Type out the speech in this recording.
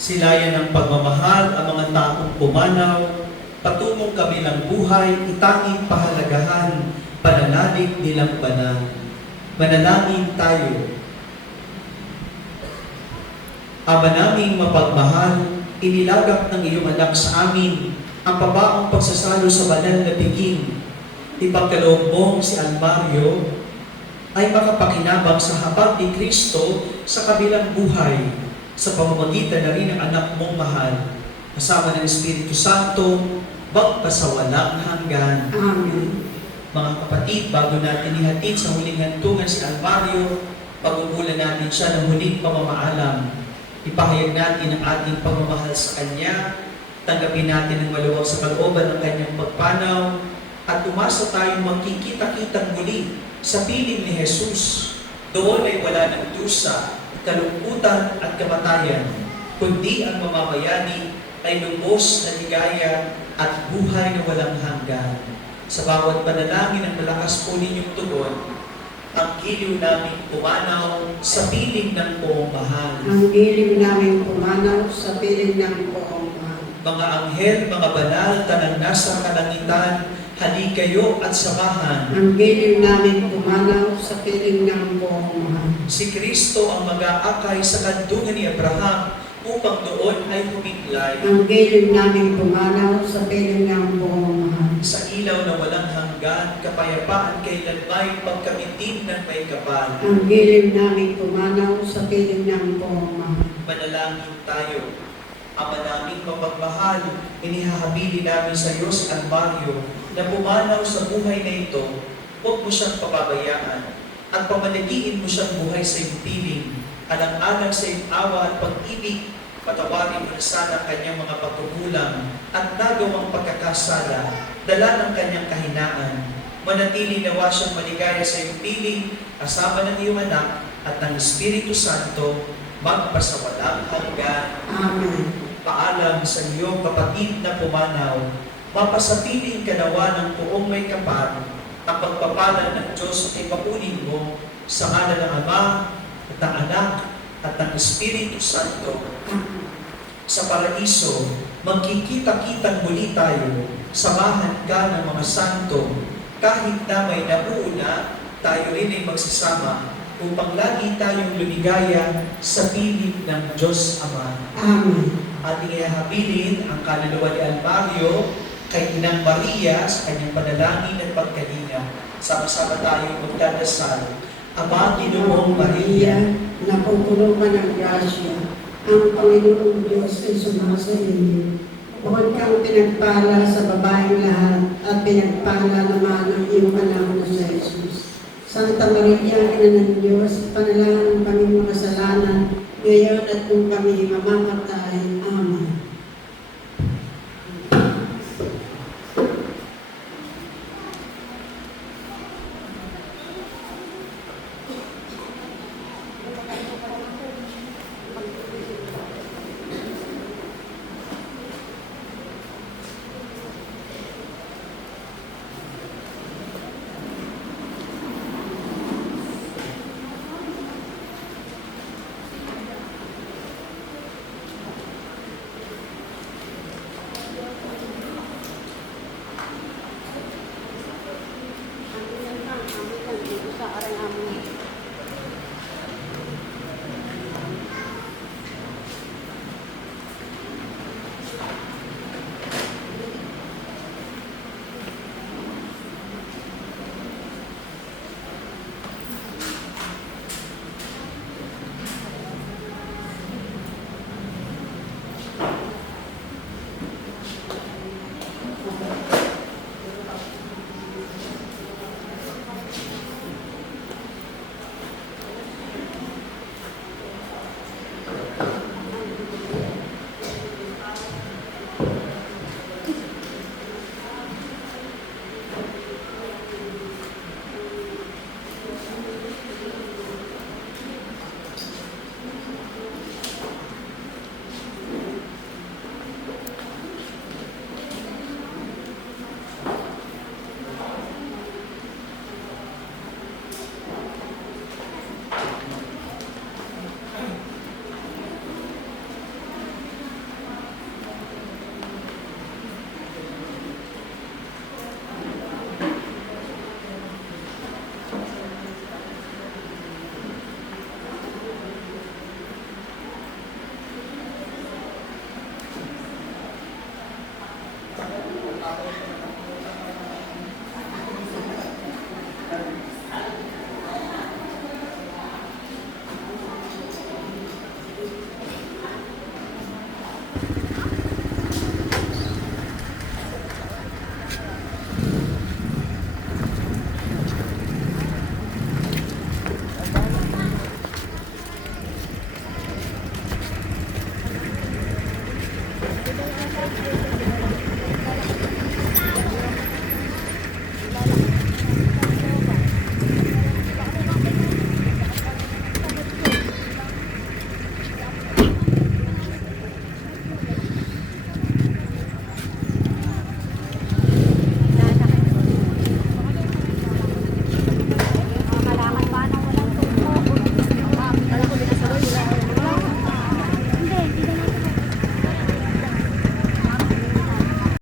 Silayan ng pagmamahal ang mga taong pumanaw, patungong kabilang buhay, itanging pahalagahan, pananalig nilang banal. Manalangin tayo. Ama naming mapagmahal, inilagak ng iyong anak sa amin ang pabaong pagsasalo sa banal na piging. Ipagkaloob mong si Almario ay makapakinabang sa habag ni Kristo sa kabilang buhay sa pamamagitan na rin ng anak mong mahal, kasama ng Espiritu Santo, magpasawalang hanggan. Amen. Mga kapatid, bago natin ihatid sa huling hantungan si Almario, pag-uulan natin siya ng huling pamamaalam. Ipahayag natin ang ating pagmamahal sa Kanya, tanggapin natin ang maluwag sa kalooban ng Kanyang pagpanaw, at umasa tayong magkikita-kitang muli sa piling ni Jesus. Doon ay wala ng dusa, kalungkutan at kamatayan, kundi ang mamamayani ay lubos na ligaya at buhay na walang hanggan. Sa bawat panalangin ang malakas po ninyong tugon, ang giliw namin pumanaw sa piling ng poong mahal. Ang giliw namin pumanaw sa piling ng poong mahal. Mga anghel, mga banal, tanang nasa kalangitan, hali kayo at samahan. Ang giliw namin pumanaw sa piling ng poong mahal. Si Kristo ang mag-aakay sa kandungan ni Abraham upang doon ay humiglay. Ang giliw namin pumanaw sa piling ng poong mahal. Sa ilaw na walang hanggan, kapayapaan kailanmay pagkamitin ng may kapal. Ang giliw namin pumanaw sa piling ng poong mahal. Manalangin tayo. Ama naming mapagmahal, inihahabili namin sa iyo si Almario na pumanaw sa buhay na ito. Huwag mo siyang pababayaan at pamanagiin mo siyang buhay sa iyong piling. Alang-alang sa iyong awa at pag-ibig, patawarin mo na sana ang kanyang mga pagkukulang at nagawang pagkakasala, dala ng kanyang kahinaan. Manatili nawa siyang maligaya sa iyong piling, kasama ng iyong anak at ng Espiritu Santo, magpasawalang hanggan. Amen. Paalam sa iyong kapatid na pumanaw, mapasapiling ka nawa ng buong may kapal, ang pagpapala ng Diyos ay pakunin mo sa ngalan ng Ama at ng Anak at ng Espiritu Santo. Sa paraiso, magkikita-kitang muli tayo, samahan ka ng mga santo, kahit na may nauuna, tayo rin ay magsasama upang lagi tayong lumigaya sa piling ng Diyos Ama. Amen. Ating ihahabilin ang kaluluwa ni Almario kay Inang Maria sa kanyang panalangin at pagkalinga. Sama-sama tayong magdadasal. Ama, Ginoong Maria, napupuno ka ng grasya, ang Panginoong Diyos ay sumasa iyo. Bukod kang pinagpala sa babaeng lahat at pinagpala naman ang iyong anak na sa Jesus. Santa Maria, Ina ng Diyos, panalangin kami mga kasalanan, ngayon at kung kami mamamatay. Amen. Ito